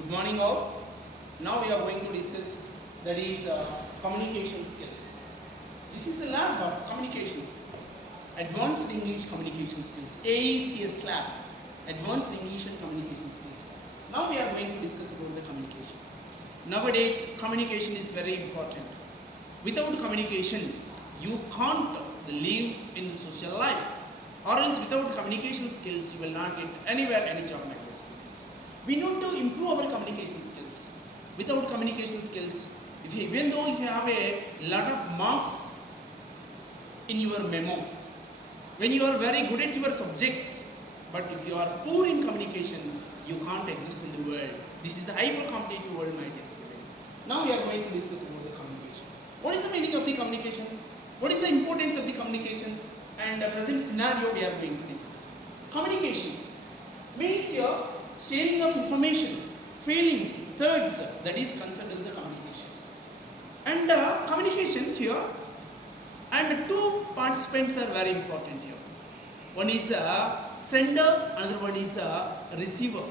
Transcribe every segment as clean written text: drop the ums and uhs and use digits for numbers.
Good morning all. Now we are going to discuss that is communication skills. This is a lab of communication, advanced English communication skills, AECS lab, advanced English and communication skills. Now we are going to discuss about the communication. Nowadays communication is very important. Without communication you can't live in the social life, or else without communication skills you will not get anywhere any job like this. We need to improve our communication skills. Without communication skills, even though if you have a lot of marks in your memo, when you are very good at your subjects, but if you are poor in communication, you can't exist in the world. This is a hyper-competitive world, my dear students. Now we are going to discuss about the communication. What is the meaning of the communication? What is the importance of the communication? And the present scenario we are going to discuss. Communication means your sharing of information, feelings, thirds, that is considered as a communication. And communication here, and two participants are very important here. One is a sender, another one is a receiver.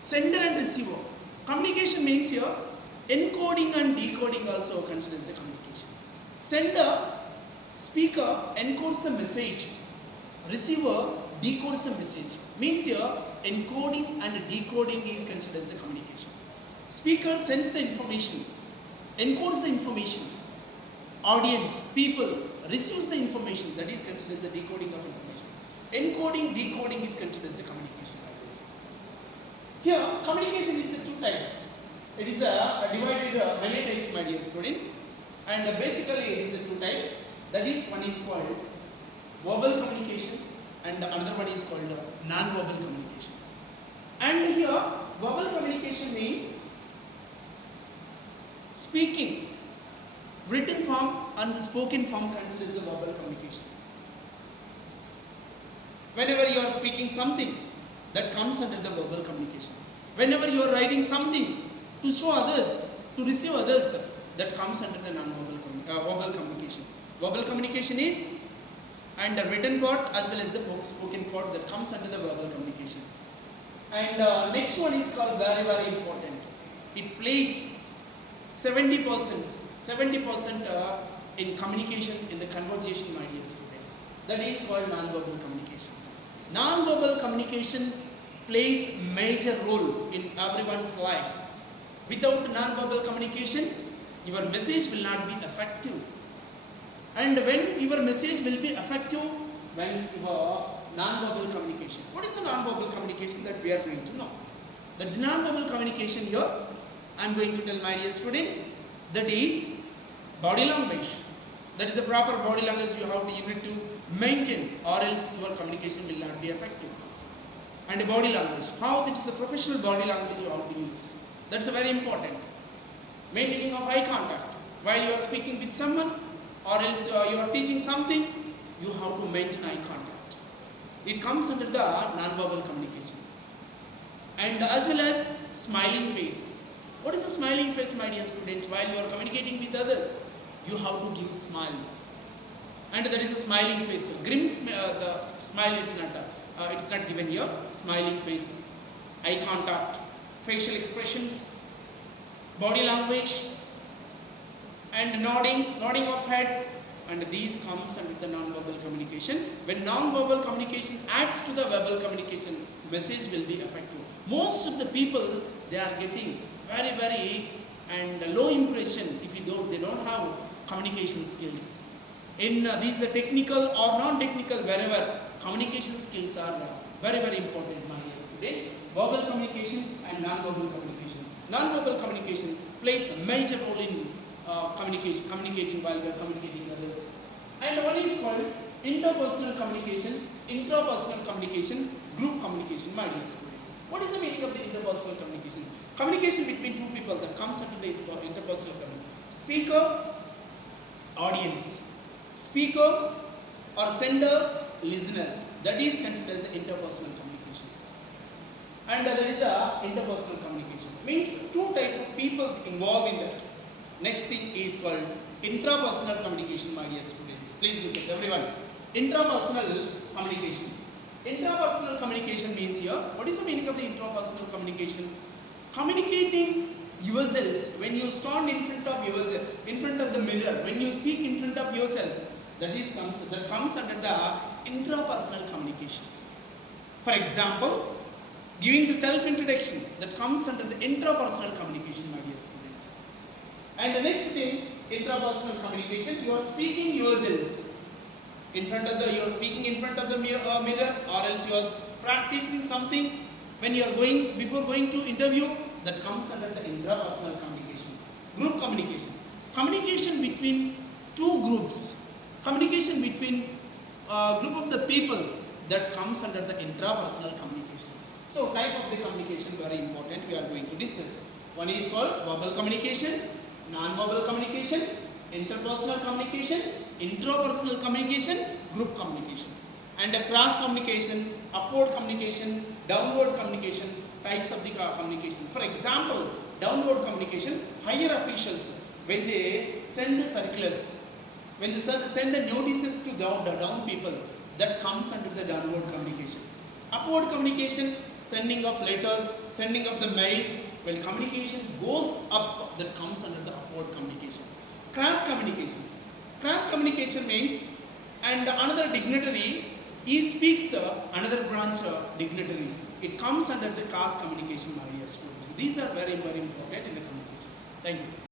Sender and receiver. Communication means here encoding and decoding also considered as a communication. Sender, speaker encodes the message. Receiver decodes the message. Means here encoding and decoding is considered as the communication. Speaker sends the information, encodes the information. Audience, people receives the information, that is considered as the decoding of information. Encoding, decoding is considered as the communication. Here, communication is the two types. It is divided many types, my dear students. And basically it is the two types. That is, one is called verbal communication and another one is called non-verbal communication. And here, verbal communication means speaking, written form and the spoken form considered as a verbal communication. Whenever you are speaking something, that comes under the verbal communication. Whenever you are writing something to show others, to receive others, that comes under the non-verbal verbal communication. Verbal communication is and the written part as well as the spoken part that comes under the verbal communication. And next one is called very important. It plays 70% in communication in the conversation, my dear students. That is called non-verbal communication. Non-verbal communication plays major role in everyone's life. Without non-verbal communication, your message will not be effective. And when your message will be effective, when your non-verbal communication. What is the non-verbal communication that we are going to know? The non-verbal communication here, I am going to tell my dear students, that is body language. That is a proper body language you need to maintain, or else your communication will not be effective. And body language, how it is a professional body language you have to use. That's a very important. Maintaining of eye contact while you are speaking with someone, or else you are teaching something, you have to maintain eye contact. It comes under the non-verbal communication. And as well as smiling face. What is a smiling face, my dear students? While you are communicating with others, you have to give smile. And there is a smiling face. Grim the smile is not it's not given here. Smiling face, eye contact, facial expressions, body language, and nodding of head, and these comes under the non-verbal communication. When non-verbal communication adds to the verbal communication, message will be effective. Most of the people, they are getting very and low impression if they don't have communication skills. In these technical or non-technical, wherever communication skills are very important, my dear students. Verbal communication and non-verbal communication. Non-verbal communication plays a major role in communicating while we are communicating others. And one is called interpersonal communication, group communication, my dear students. What is the meaning of the interpersonal communication? Communication between two people that comes under the interpersonal communication. Speaker, audience. Speaker or sender, listeners. That is considered as the interpersonal communication. And there is a interpersonal communication. Means two types of people involved in that. Next thing is called intrapersonal communication, my dear students. Please look at everyone. Intrapersonal communication. Intrapersonal communication means here, what is the meaning of the intrapersonal communication? Communicating yourselves when you stand in front of yourself, in front of the mirror, when you speak in front of yourself, that comes under the intrapersonal communication. For example, giving the self-introduction, that comes under the intrapersonal communication, my dear students. And the next thing, intrapersonal communication, you are speaking yourselves in front of the, you are speaking in front of the mirror, or else you are practicing something when you are going, before going to interview, that comes under the intrapersonal communication. Group communication, communication between two groups, communication between a group of the people, that comes under the intrapersonal communication. So types of the communication very important, we are going to discuss. One is called verbal communication, non-verbal communication, interpersonal communication, intrapersonal communication, group communication, and a cross communication, upward communication, downward communication, types of the communication. For example, downward communication, higher officials, when they send the circulars, when they send the notices to the down people, that comes under the downward communication. Upward communication, sending of letters, sending of the mails, when communication goes up, that comes under the upward communication. Cross communication. Cross communication means, and another dignitary, he speaks another branch dignitary. It comes under the cross communication, my dear students. These are very, very important in the communication. Thank you.